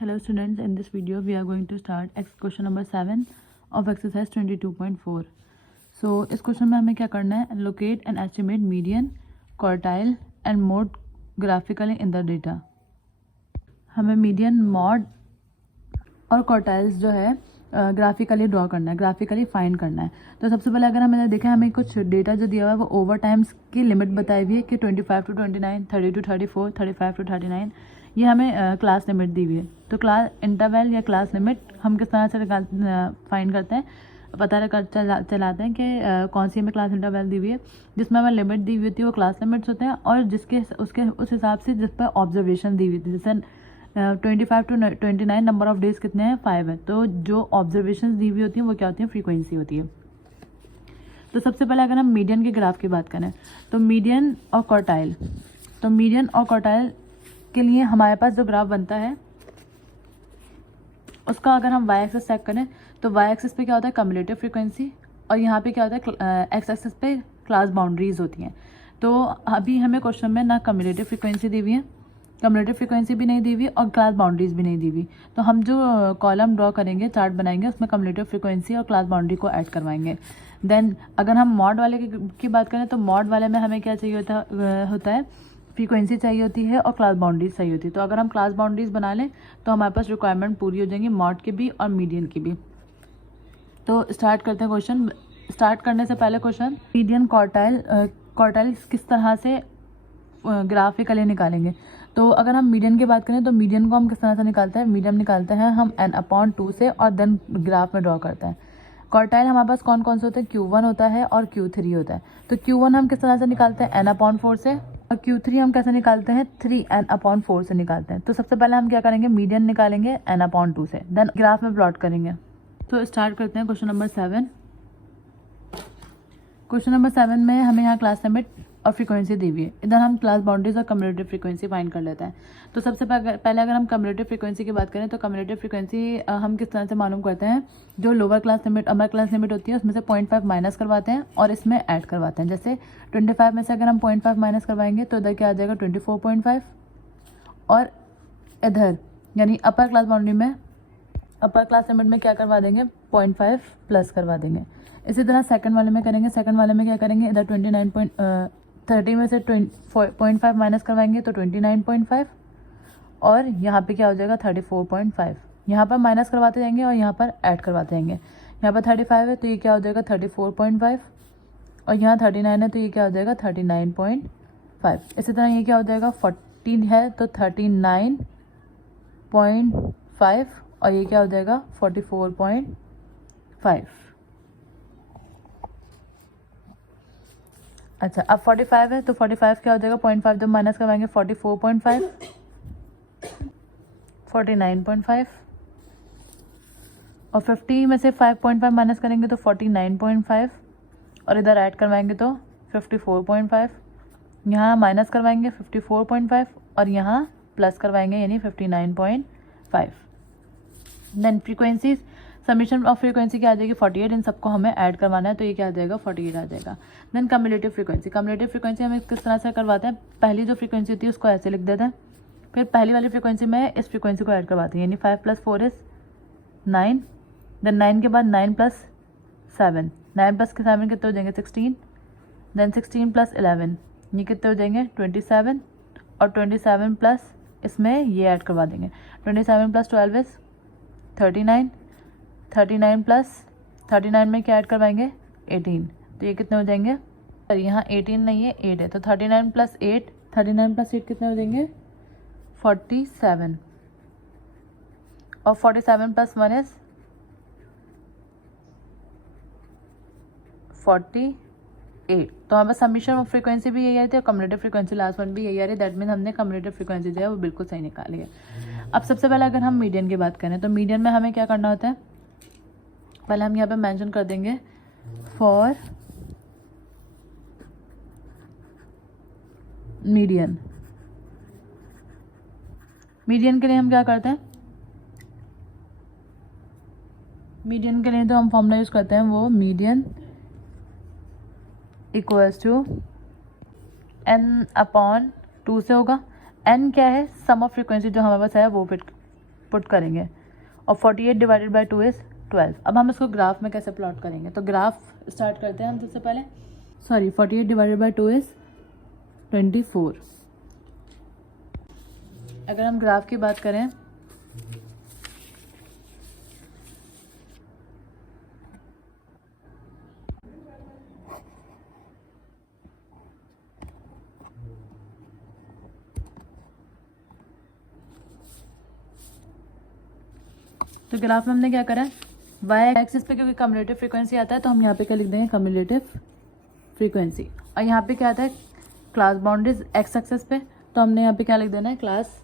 Hello students, in this video we are going to start question number 7 of exercise 22.4. So इस question में हमें क्या करना है, locate and estimate median, quartile and mode graphically in the data. हमें median, mode और quartiles जो है ग्राफिकली ड्रॉ करना है, ग्राफिकली फाइंड करना है. तो सबसे पहले अगर हमें देखा, हमें कुछ डेटा जो दिया हुआ है वो ओवर टाइम्स की लिमिट बताई हुई है कि 25 to 29, 30 to 34, 35 to 39, ये हमें क्लास लिमिट दी हुई है. तो क्लास इंटरवल या क्लास लिमिट हम किस तरह से फाइंड करते हैं, चलाते हैं कि कौन सी हमें क्लास इंटरवल दी हुई है, जिसमें हमें लिमिट दी हुई होती है वो क्लास लिमिट्स होते हैं, और जिसके उस हिसाब से जिस पर ऑब्जर्वेशन दी हुई थी. जैसे 25 to 29 नंबर ऑफ डेज कितने हैं, 5 है. तो जो ऑब्जर्वेशन दी हुई होती हैं वो क्या होती है, फ्रीक्वेंसी होती है. तो सबसे पहले अगर हम मीडियन के ग्राफ की बात करें तो मीडियन और क्वार्टाइल, तो मीडियन और क्वार्टाइल के लिए हमारे पास जो ग्राफ बनता है उसका अगर हम वाई एक्सिस चेक करें तो वाई एक्सिस पे क्या होता है, कम्युलेटिव फ्रीक्वेंसी, और यहाँ पे क्या होता है, एक्स एक्सिस पे क्लास बाउंड्रीज होती हैं. तो अभी हमें क्वेश्चन में ना कम्युलेटिव फ्रीक्वेंसी दी हुई है, कम्युलेटिव फ्रीक्वेंसी भी नहीं दी हुई और क्लास बाउंड्रीज भी नहीं दी हुई. तो हम जो कॉलम ड्रॉ करेंगे, चार्ट बनाएंगे, उसमें कम्युलेटिव फ्रीक्वेंसी और क्लास बाउंड्री को ऐड करवाएंगे. देन अगर हम मॉड वाले की बात करें तो मॉड वाले में हमें क्या चाहिए होता है, फ्रीक्वेंसी चाहिए होती है और क्लास बाउंड्रीज चाहिए होती है. तो अगर हम क्लास बाउंड्रीज बना लें तो हमारे पास रिक्वायरमेंट पूरी हो जाएंगी मॉड की भी और मीडियन की भी. तो स्टार्ट करते हैं क्वेश्चन. स्टार्ट करने से पहले क्वेश्चन, मीडियन क्वार्टाइल किस तरह से ग्राफिकली निकालेंगे. तो अगर हम मीडियन की बात करें तो मीडियन को हम किस तरह से निकालते हैं, मीडियन निकालते हैं हम n/2 से और देन ग्राफ में ड्रॉ करते हैं. क्वार्टाइल हमारे पास कौन कौन से होते हैं, Q1 होता है और Q3 होता है. तो Q1 हम किस तरह से निकालते हैं, n/4 से, और Q3 हम कैसे निकालते हैं, 3n/4 से निकालते हैं. तो सबसे पहले हम क्या करेंगे, मीडियन निकालेंगे n/2 से, देन ग्राफ में प्लॉट करेंगे. तो स्टार्ट करते हैं क्वेश्चन नंबर 7. क्वेश्चन नंबर 7 में हमें यहाँ क्लास लिमिट और फ्रीक्वेंसी दी हुई है. इधर हम क्लास बाउंड्रीज और कम्युलेटिव फ्रीक्वेंसी फाइंड कर लेते हैं. तो सबसे पहले अगर हम कम्युलेटिव फ्रीक्वेंसी की बात करें तो कम्युलेटिव फ्रीक्वेंसी हम किस तरह से मालूम करते हैं, जो lower class limit upper class limit होती है उसमें से 0.5 माइनस करवाते हैं और इसमें ऐड करवाते हैं. जैसे 25 में से अगर हम 0.5 माइनस करवाएंगे तो इधर क्या आ जाएगा, 24.5, और इधर यानी अपर क्लास बाउंड्री में अपर क्लास लिमिट में क्या करवा देंगे, 0.5 प्लस करवा देंगे. इसी तरह सेकंड वाले में करेंगे. सेकंड वाले में क्या करेंगे, इधर 29.30 में से 0.5 माइनस करवाएंगे तो 29.5, और यहाँ पे क्या हो जाएगा 34.5. यहाँ पर माइनस करवाते जाएंगे और यहाँ पर ऐड करवाते जाएंगे. यहाँ पर 35 है तो ये क्या हो जाएगा 34.5, और यहाँ 39 है तो ये क्या हो जाएगा 39.5. इसी तरह ये क्या हो जाएगा, 40 है तो 39.5, और ये क्या हो जाएगा 44.5. अच्छा, अब 45 है तो 45 क्या हो जाएगा, 0.5 जब माइनस करवाएंगे 44.5, 49.5, और 50 में से 5.5 माइनस करेंगे तो 49.5, और इधर ऐड करवाएंगे तो 54.5. यहाँ माइनस करवाएंगे 54.5 और यहाँ प्लस करवाएंगे यानी 59.5. Then frequency, summation of frequency क्या आ जाएगी, 48. इन सबको हमें ऐड करवाना है तो ये क्या आ जाएगा, 48 आ जाएगा. Then cumulative frequency, cumulative frequency हमें किस तरह से करवाते हैं, पहली जो फ्रीक्वेंसी होती है उसको ऐसे लिख देते हैं, फिर पहली वाली फ्रीक्वेंसी में इस फ्रीक्वेंसी को ऐड करवाते हैं, यानी 5 + 4 = 9. देन 9 के बाद 9 + 7, 9 + 7 कितने हो जाएंगे, 16. देन 16 + 11 ये कितने हो जाएंगे, 27, और 27 प्लस इसमें ये ऐड करवा देंगे, 27 + 12 = 39, 39 प्लस 39 में क्या ऐड करवाएंगे, 18, तो ये कितने हो जाएंगे, और यहाँ 18 नहीं है 8 है, तो 39 + 8, 39 + 8 कितने हो जाएंगे, 47, और 47 + 1 = 48. तो हमारे समीशन ऑफ फ्रीक्वेंसी भी यही आ रही थी और कम्युलेटिव फ्रीक्वेंसी लास्ट वन भी यही आ रही है. दैट मीन हमने कम्युलेटिव फ्रीक्वेंसी जो है वो बिल्कुल सही निकाली है. अब सबसे पहले अगर हम मीडियन की बात करें तो मीडियन में हमें क्या करना होता है, पहले हम यहाँ पे मेंशन कर देंगे फॉर मीडियन. मीडियन के लिए हम क्या करते हैं, मीडियन के लिए तो हम फॉर्मूला यूज करते हैं वो मीडियन इक्वल्स टू n/2 से होगा. n क्या है, सम ऑफ फ्रीक्वेंसी जो हमारे पास है वो फिट पुट करेंगे और 48 डिवाइडेड बाई 2 इज़ 12। अब हम इसको ग्राफ में कैसे प्लॉट करेंगे, तो ग्राफ स्टार्ट करते हैं हम सबसे पहले। 48 डिवाइडेड बाई 2 इज़ 24। अगर हम ग्राफ की बात करें तो ग्राफ में हमने क्या करा है, वाई एक्सिस पे क्योंकि कम्युलेटिव फ्रीक्वेंसी आता है तो हम यहाँ पे क्या लिख देंगे, कम्युलेटिव फ्रीक्वेंसी। और यहाँ पे क्या आता है, क्लास बाउंड्रीज एक्स एक्सिस पे, तो हमने यहाँ पे क्या लिख देना है, class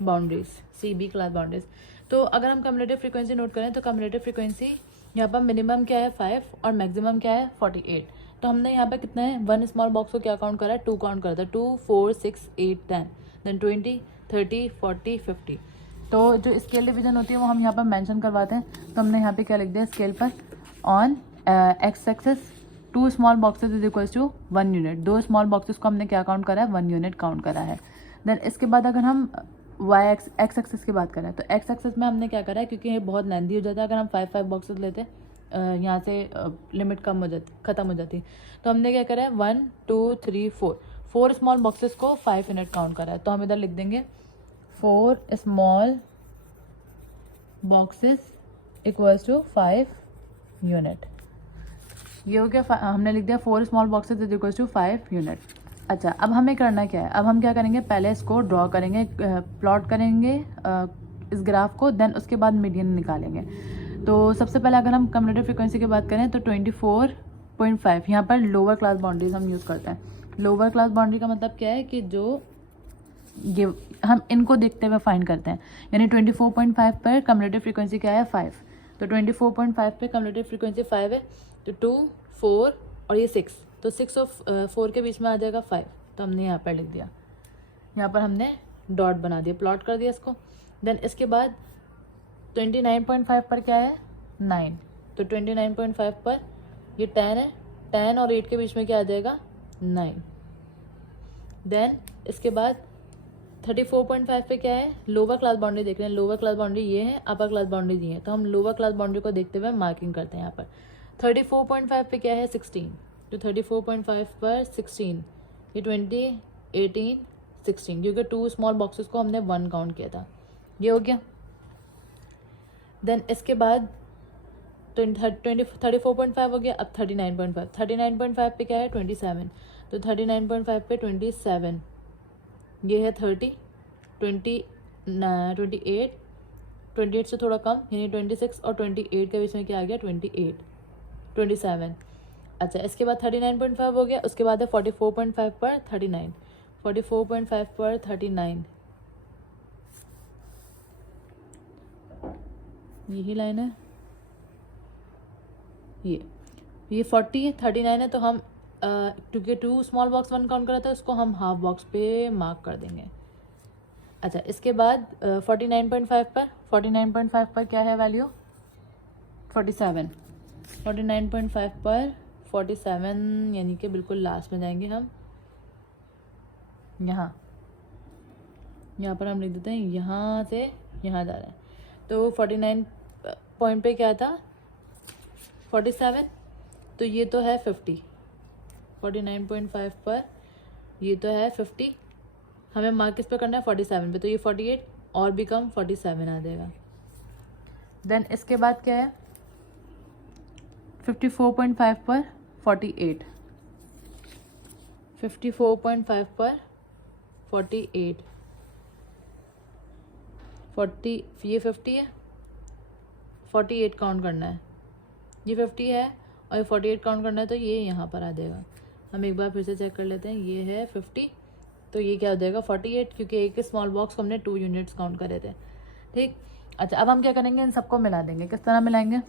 boundaries, CB class boundaries. तो अगर हम कम्युलेटिव फ्रीक्वेंसी नोट करें तो कम्युलेटिव फ्रीक्वेंसी यहाँ पर मिनिमम क्या है 5 और मैक्सिमम क्या है 48। तो हमने यहाँ पे कितना है, 1 स्मॉल बॉक्स को क्या काउंट करा है, 2 काउंट करा था, 2 4 6 8 10 देन 20 30 40 50। तो जो स्केल डिवीजन होती है वो हम यहाँ पर मेंशन करवाते हैं। तो हमने यहाँ पे क्या लिख दिया स्केल पर, on x axis 2 small boxes is equals to 1 unit. 2 small boxes को हमने क्या काउंट करा है, 1 यूनिट काउंट करा है। देन इसके बाद अगर हम वाई एक्स एक्सेस की बात करें तो एक्स एक्सेस में हमने क्या करा है, क्योंकि ये बहुत लेंथी हो जाता है, अगर हम 5 बॉक्सेस लेते यहाँ से लिमिट कम हो जाती, ख़त्म हो जाती। तो हमने क्या करा है, 1 2 3 4 स्मॉल बॉक्सेस को 5 यूनिट काउंट करा है। तो हम इधर लिख देंगे 4 small boxes equals to 5 unit. ये हो गया, हमने लिख दिया 4 small boxes is equals to 5 unit. अच्छा, अब हमें करना क्या है, अब हम क्या करेंगे, पहले इसको ड्रॉ करेंगे, प्लॉट करेंगे इस ग्राफ को, देन उसके बाद मीडियन निकालेंगे। तो सबसे पहले अगर हम कम्युलेटिव फ्रीक्वेंसी की बात करें तो 24.5 यहाँ पर लोअर क्लास बाउंड्रीज हम यूज़ करते हैं। लोअर क्लास बाउंड्री का मतलब क्या है कि जो ये हम इनको देखते हुए फाइंड करते हैं, यानी 24.5 पर कम्युलेटिव फ्रीक्वेंसी क्या है 5। तो 24.5 पे कम्युलेटिव फ्रीक्वेंसी 5 है, तो 2 4 और ये 6, तो 6 और 4 के बीच में आ जाएगा 5। तो हमने यहाँ पर लिख दिया, यहाँ पर हमने डॉट बना दिया, प्लॉट कर दिया इसको। देन इसके बाद 29.5 पर क्या है 9, तो 29.5 पर ये 10 है, 10 और 8 के बीच में क्या आ जाएगा 9। देन इसके बाद 34.5 पे क्या है, लोअर क्लास बाउंड्री देख रहे हैं, लोअर क्लास बाउंड्री ये है, अपर क्लास बाउंड्री ये है, तो हम लोअर क्लास बाउंड्री को देखते हुए मार्किंग करते हैं यहाँ पर। 34.5 पे क्या है 16, तो 34.5 पर 16, ये 20 18 16, क्योंकि 2 स्मॉल बॉक्सेस को हमने 1 काउंट किया था, ये हो गया। देन इसके बाद 34.5 हो गया। अब 39.5, 39.5 पे क्या है 27, तो 39.5 पे 27, ये है 30, 28, 28 से थोड़ा कम यानी 26 और 28 के बीच में क्या आ गया 27। अच्छा, इसके बाद 39.5 हो गया, उसके बाद है 44.5 पर 39, 44.5 पर 39, यही लाइन है, ये 40 है, 39 है, तो हम क्योंकि 2 स्मॉल बॉक्स 1 काउंट करा था उसको हम हाफ बॉक्स पे मार्क कर देंगे। अच्छा, इसके बाद 49.5 पर क्या है वैल्यू 47, 49.5 पर 47, यानी कि बिल्कुल लास्ट में जाएंगे हम, यहाँ पर हम लिख देते हैं, यहाँ से यहाँ जा रहे हैं। तो 49 पॉइंट पे क्या था 47, तो ये तो है 50, 49.5 पर ये तो है 50, हमें मार्क किस पे करना है 47 पे, तो ये 48 और भी कम 47 आ जाएगा। देन इसके बाद क्या है 54.5 पर 48, 54.5 पर 48, 40, ये 50 है, 48 काउंट करना है, ये 50 है और ये 48 काउंट करना है, तो ये यहाँ पर आ जाएगा। हम एक बार फिर से चेक कर लेते हैं, ये है 50, तो ये क्या हो जाएगा 48, क्योंकि एक स्मॉल बॉक्स को हमने 2 यूनिट्स काउंट करे थे, ठीक। अच्छा, अब हम क्या करेंगे, इन सबको मिला देंगे। किस तरह मिलाएंगे,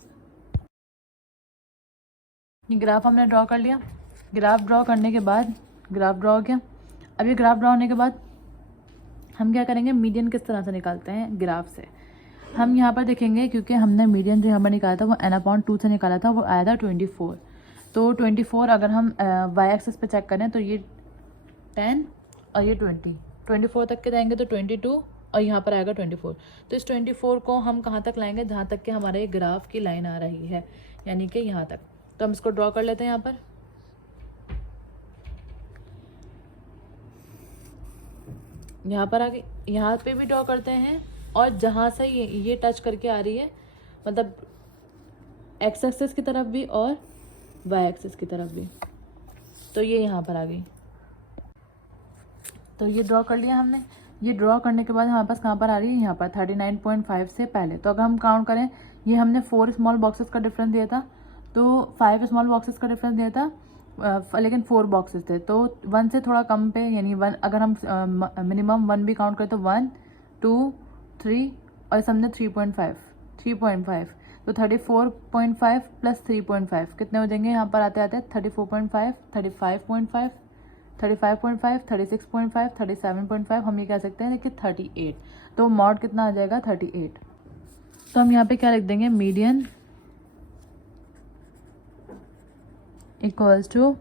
ये ग्राफ हमने ड्रॉ कर लिया, ग्राफ ड्रॉ करने के बाद ग्राफ ड्रॉ हो गया। अब ये ग्राफ ड्रॉ होने के बाद हम क्या करेंगे, मीडियन किस तरह से निकालते हैं ग्राफ से, हम यहाँ पर देखेंगे, क्योंकि हमने मीडियन जो यहाँ पर निकाला था वो n/2 से निकाला था, वो आया था 24। तो 24 अगर हम वाई एक्सिस पे चेक करें तो ये 10 और ये 20, 24 तक के जाएंगे तो 22 और यहाँ पर आएगा 24। तो इस 24 को हम कहाँ तक लाएंगे, जहाँ तक कि हमारे ग्राफ की लाइन आ रही है, यानी कि यहाँ तक। तो हम इसको ड्रॉ कर लेते हैं यहाँ पर। यहाँ पर आगे यहाँ पे भी ड्रॉ करते हैं, और जहाँ से ये टच करके आ रही है, मतलब एक्स एक्सिस की तरफ भी और वाई एक्सिस की तरफ भी, तो ये यहाँ पर आ गई। तो ये ड्रॉ कर लिया हमने। ये ड्रॉ करने के बाद हमारे पास कहाँ पर आ रही है, यहाँ पर 39.5 से पहले। तो अगर हम काउंट करें, ये हमने 4 स्मॉल बॉक्सेस का डिफरेंस दिया था, तो 5 स्मॉल बॉक्सेस का डिफरेंस दिया था, लेकिन 4 बॉक्सेस थे, तो 1 से थोड़ा कम पे, यानी 1 अगर हम मिनिमम 1 भी काउंट करें तो 1 2 3 और इस हमने 3.5 तो 34.5 प्लस 3.5 कितने हो जाएंगे, यहाँ पर आते आते 34.5 35.5 35.5 36.5 37.5, हम ये कह सकते हैं कि 38। तो मॉड कितना आ जाएगा, 38। तो हम यहाँ पे क्या लिख देंगे, मीडियन इक्वल्स टू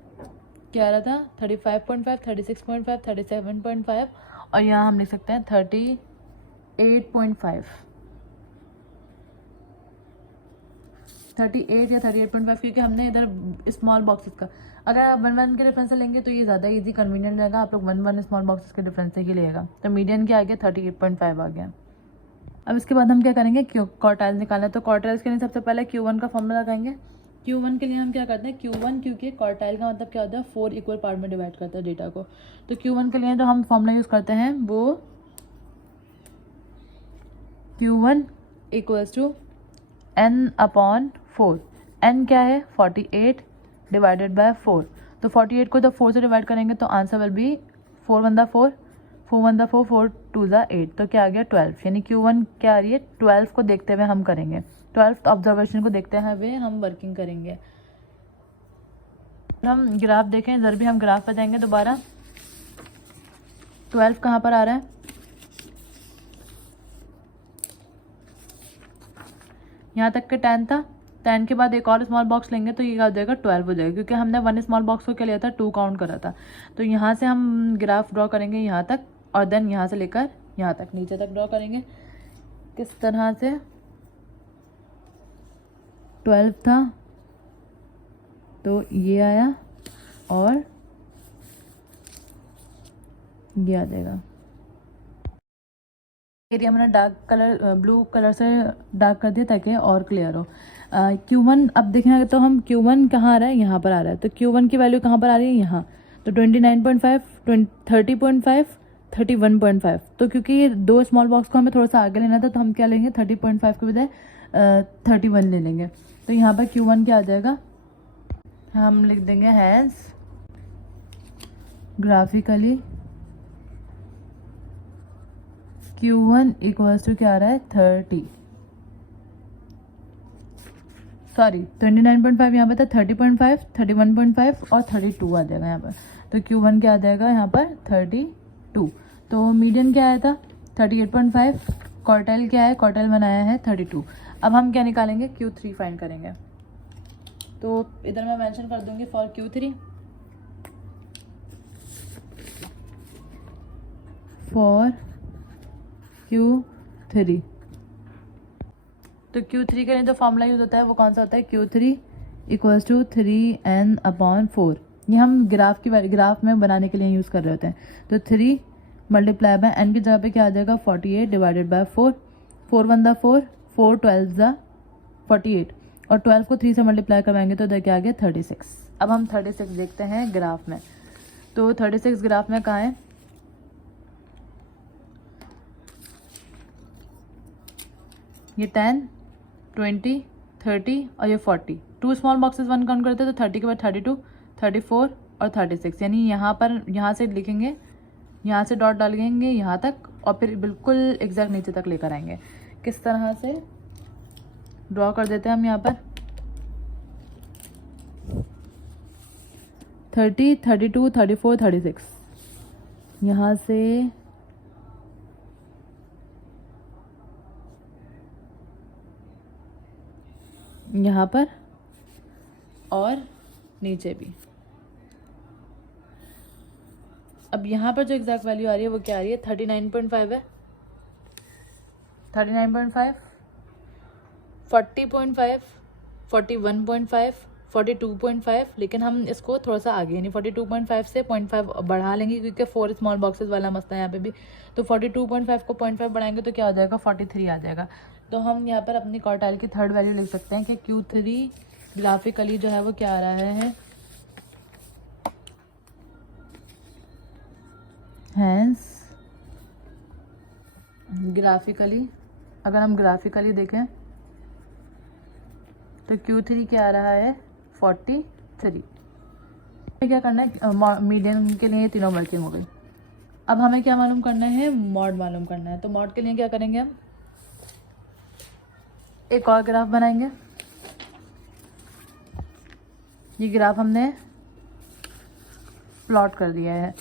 क्या रहा था, 35.5 36.5 37.5, और यहाँ हम लिख सकते हैं 38.5 38 या 38.5, क्योंकि हमने इधर स्मॉल बॉक्सेस का, अगर आप 1 के डिफरेंस से लेंगे तो ये ज़्यादा इजी कन्वीनियंट रहेगा, आप लोग 1 स्मॉल बॉक्सेस के डिफरेंस से ही लेगा। तो मीडियन क्या आ गया, 38.5 आ गया। अब इसके बाद हम क्या करेंगे, क्वार्टाइल्स निकालना। तो क्वार्टाइल्स के लिए सबसे पहले Q1 का फॉर्मूला लगाएंगे। Q1 के लिए हम क्या करते हैं, Q1 क्योंकि क्वार्टाइल का मतलब क्या होता है, 4 इक्वल पार्ट में डिवाइड करता है डेटा को। तो Q1 के लिए जो हम फॉर्मूला यूज़ करते हैं वो Q1 equals to n/4। n क्या है, 48 डिवाइडेड बाय 4। तो 48 को जब 4 से डिवाइड करेंगे तो आंसर विल बी 4 1 4 4 1 4 4 2 8। तो क्या आ गया, 12। यानी Q1 क्या आ रही है, 12 को देखते हुए हम करेंगे, 12th ऑब्जर्वेशन को देखते हुए हम वर्किंग करेंगे। हम ग्राफ देखें, इधर भी हम ग्राफ पर जाएंगे दोबारा। 12 कहाँ पर आ रहा है, यहाँ तक के 10 था, 10 के बाद एक और स्मॉल बॉक्स लेंगे तो ये आ जाएगा 12 हो जाएगा, क्योंकि हमने 1 स्मॉल बॉक्स को क्या लिया था, 2 काउंट करा था। तो यहाँ से हम ग्राफ ड्रॉ करेंगे यहाँ तक, और देन यहाँ से लेकर यहाँ तक नीचे तक ड्रॉ करेंगे। किस तरह से, 12 था तो ये आया और ये आ जाएगा। एरिया मैंने डार्क कलर ब्लू कलर से डार्क कर दिया ताकि और क्लियर हो। Q1 अब देखेंगे तो हम Q1 कहाँ आ रहा है, यहाँ पर आ रहा है। तो Q1 की वैल्यू कहाँ पर आ रही है, यहाँ। तो 29.5 30.5 31.5। तो क्योंकि ये 2 स्मॉल बॉक्स को हमें थोड़ा सा आगे लेना था, तो हम क्या लेंगे, 30.5 के बजाय 31 ले लेंगे। तो यहाँ पर Q1 क्या आ जाएगा, हम लिख देंगे has graphically Q1 equals to क्या आ रहा है, 29.5 यहाँ पर था, 30.5 31.5 और 32 आ जाएगा यहाँ पर। तो Q1 क्या आ जाएगा यहाँ पर, 32। तो मीडियन क्या आया था, 38.5। क्वार्टाइल क्या है, क्वार्टाइल बनाया है 32। अब हम क्या निकालेंगे, Q3 फाइंड करेंगे। तो इधर मैं मेंशन कर दूंगी फॉर Q3, फॉर Q3। तो Q3 के लिए जो फॉर्मूला यूज़ होता है वो कौन सा होता है, Q3 इक्वल्स टू 3n/4। ये हम ग्राफ में बनाने के लिए यूज़ कर रहे होते हैं। तो 3 मल्टीप्लाई बाय n की जगह पे क्या आ जाएगा, 48 डिवाइडेड बाय 4 4 1 4 4 12 48, और 12 को 3 से मल्टीप्लाई करवाएंगे तो इधर क्या आ गया, 36। अब हम 36 देखते हैं ग्राफ में। तो 36 ग्राफ में कहाँ है, ये 10 20 30 और ये 40। 2 स्मॉल बॉक्सेस 1 काउंट करते हैं तो 30 के बाद 32 34 और 36, यानी यहाँ पर यहाँ से लिखेंगे, यहाँ से डॉट डालेंगे यहाँ तक, और फिर बिल्कुल एग्जैक्ट नीचे तक लेकर आएंगे। किस तरह से ड्रॉ कर देते हैं हम यहाँ पर, 30 32 34 36, यहाँ से यहाँ पर और नीचे भी। अब यहाँ पर जो एग्जैक्ट वैल्यू आ रही है वो क्या आ रही है, 39.5 है। 39.5, 40.5, 41.5, 42.5, लेकिन हम इसको थोड़ा सा आगे यानी 42.5 से 0.5 बढ़ा लेंगे क्योंकि 4 स्मॉल बॉक्सेस वाला मसला है यहाँ पे भी। तो 42.5 को 0.5 बढ़ाएंगे तो क्या हो जाएगा, 43 आ जाएगा। तो हम यहाँ पर अपनी क्वार्टाइल की थर्ड वैल्यू लिख सकते हैं कि Q3 ग्राफिकली जो है वो क्या आ रहा है, हैंस ग्राफिकली, अगर हम ग्राफिकली देखें तो Q3 क्या आ रहा है, 43। क्या करना है, मीडियन के लिए तीनों वर्किंग हो गई। अब हमें क्या मालूम करना है, मॉड मालूम करना है। तो मॉड के लिए क्या करेंगे, हम एक और ग्राफ बनाएंगे। ये ग्राफ हमने प्लॉट कर दिया है।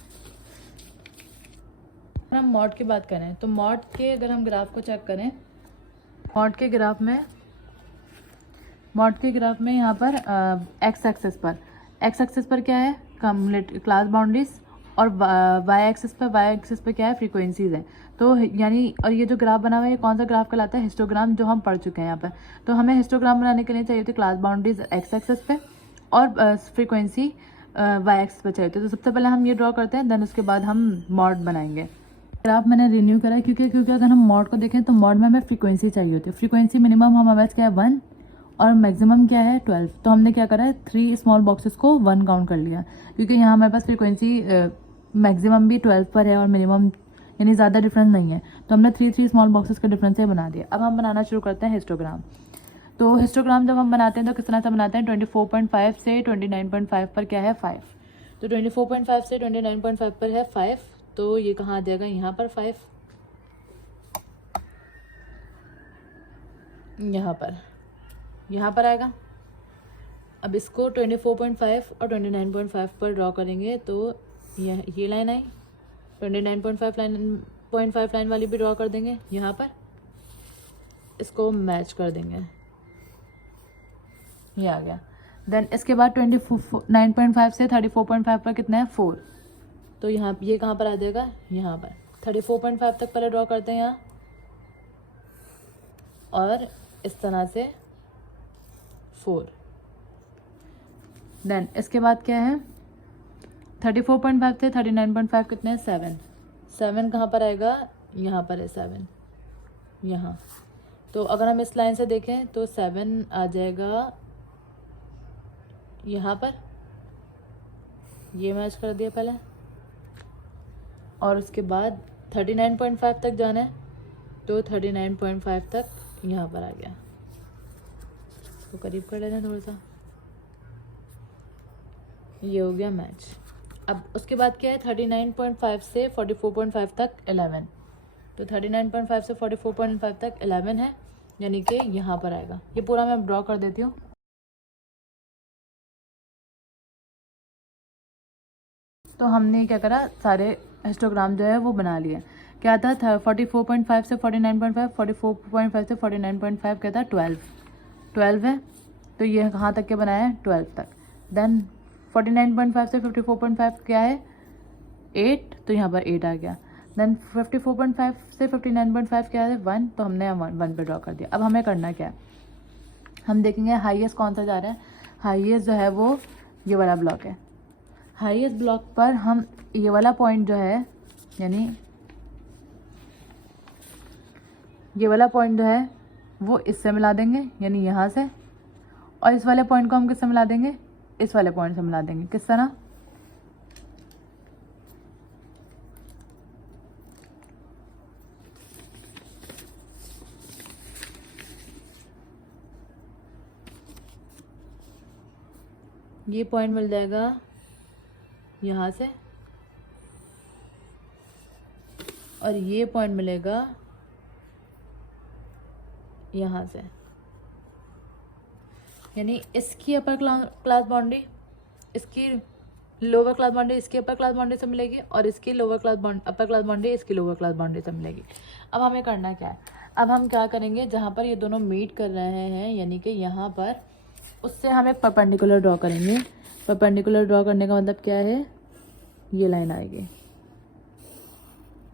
हम मॉड की बात करें तो मॉड के अगर हम ग्राफ को चेक करें, मॉड के ग्राफ में यहाँ पर एक्स एक्सिस पर क्या है, क्लास बाउंड्रीज, और वाई एक्सिस पर क्या है, फ्रीक्वेंसीज है। तो यानी और ये जो ग्राफ बना हुआ है ये कौन सा ग्राफ कहलाता है, हिस्टोग्राम, जो हम पढ़ चुके हैं यहाँ पर। तो हमें हिस्टोग्राम बनाने के लिए चाहिए थी क्लास बाउंड्रीज एक्स एक्सिस पे और फ्रीक्वेंसी वाई एक्सिस पे चाहिए थी। तो सबसे पहले हम ये ड्रॉ करते हैं, देन उसके बाद हम मॉड बनाएंगे। ग्राफ मैंने रिन्यू करा है क्योंकि अगर हम मॉड को देखें तो मॉड में हमें फ्रीक्वेंसी चाहिए होती है। फ्रीक्वेंसी मिनिमम हमारे पास क्या है, 1, और मैक्सिमम क्या है, 12। तो हमने क्या करा है, 3 स्मॉल बॉक्सेस को 1 काउंट कर लिया क्योंकि यहाँ हमारे पास फ्रीक्वेंसी मैक्सिमम भी 12 पर है और मिनिमम यानी ज़्यादा डिफरेंस नहीं है। तो हमने 3 स्मॉल बॉक्सेस का डिफरेंस बना दिया। अब हम बनाना शुरू करते हैं हिस्टोग्राम। तो हिस्टोग्राम जब हम बनाते हैं तो किस तरह से बनाते हैं, 24.5 से 29.5 पर क्या है, 5। तो 24.5 से 29.5 पर है 5, तो ये कहाँ आ जाएगा, यहाँ पर 5, यहाँ पर आएगा। अब इसको 24.5 और 29.5 पर ड्रॉ करेंगे तो ये लाइन आई, 29.5 लाइन वाली भी ड्रॉ कर देंगे यहाँ पर, इसको मैच कर देंगे, ये आ गया। देन इसके बाद 29.5 से 34.5 पर कितना है, 4। तो यहाँ ये कहाँ पर आ जाएगा, यहाँ पर 34.5 तक पहले ड्रॉ करते हैं यहाँ, और इस तरह से 4। देन इसके बाद क्या है, 34.5 से 39.5 कितने हैं, 7 कहाँ पर आएगा, यहाँ पर है 7 यहाँ। तो अगर हम इस लाइन से देखें तो 7 आ जाएगा यहाँ पर, ये मैच कर दिया पहले, और उसके बाद 39.5 तक जाना है तो 39.5 तक यहाँ पर आ गया। तो करीब कर लेते हैं थोड़ा सा, ये हो गया मैच। अब उसके बाद क्या है, 39.5 से 44.5 तक 11। तो 39.5 से 44.5 तक 11 है, यानी कि यहाँ पर आएगा। ये पूरा मैं ड्रॉ कर देती हूँ। तो हमने क्या करा, सारे हिस्टोग्राम जो है वो बना लिए। क्या था 44.5 से 49.5, 44.5 से 49.5 क्या था, 12 है। तो ये कहाँ तक के बनाया है, 12 तक। देन 49.5 से 54.5 क्या है, 8, तो यहाँ पर 8 आ गया। देन 54.5 से 59.5 क्या है, 1, तो हमने 1 पे ड्रॉ कर दिया। अब हमें करना क्या है, हम देखेंगे हाईएस्ट कौन सा जा रहा है। हाईएस्ट जो है वो ये वाला ब्लॉक है। हाईएस्ट ब्लॉक पर हम ये वाला पॉइंट जो है, यानी ये वाला पॉइंट जो है वो इससे मिला देंगे, यानी यहाँ से, और इस वाले पॉइंट को हम किससे मिला देंगे, इस वाले पॉइंट से मिला देंगे। किस तरह, ये पॉइंट मिल जाएगा यहाँ से, और ये पॉइंट मिलेगा यहाँ से, यानी इसकी अपर क्लास बाउंड्री, इसकी लोअर क्लास बाउंड्री इसकी अपर क्लास बाउंड्री से मिलेगी, और इसकी अपर क्लास बाउंड्री इसकी लोअर क्लास बाउंड्री से मिलेगी। अब हमें करना क्या है, अब हम क्या करेंगे, जहाँ पर ये दोनों मीट कर रहे हैं यानी कि यहाँ पर, उससे हम एक परपेंडिकुलर ड्रॉ करेंगे। परपेंडिकुलर ड्रॉ करने का मतलब क्या है, ये लाइन आएगी।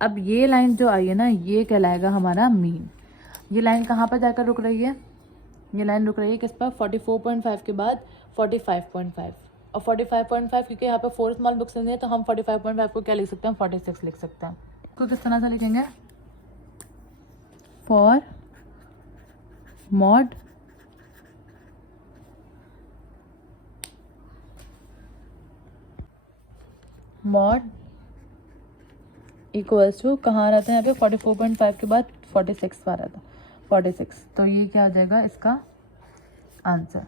अब ये लाइन जो आई है ना, ये कहलाएगा हमारा मीन। ये लाइन कहाँ पर जाकर रुक रही है? ये लाइन रुक रही है किस पर? 44.5 के बाद 45.5, और 45.5 क्योंकि यहाँ पे 4 स्मॉल बुक्स नहीं है तो हम 45.5 को क्या लिख सकते हैं? 46 लिख सकते हैं। इसको किस तरह से लिखेंगे? फॉर मॉड इक्वल्स टू कहाँ आ रहा था यहाँ पे? 44.5 के बाद 46 आ रहा था, 46। तो ये क्या हो जाएगा इसका आंसर?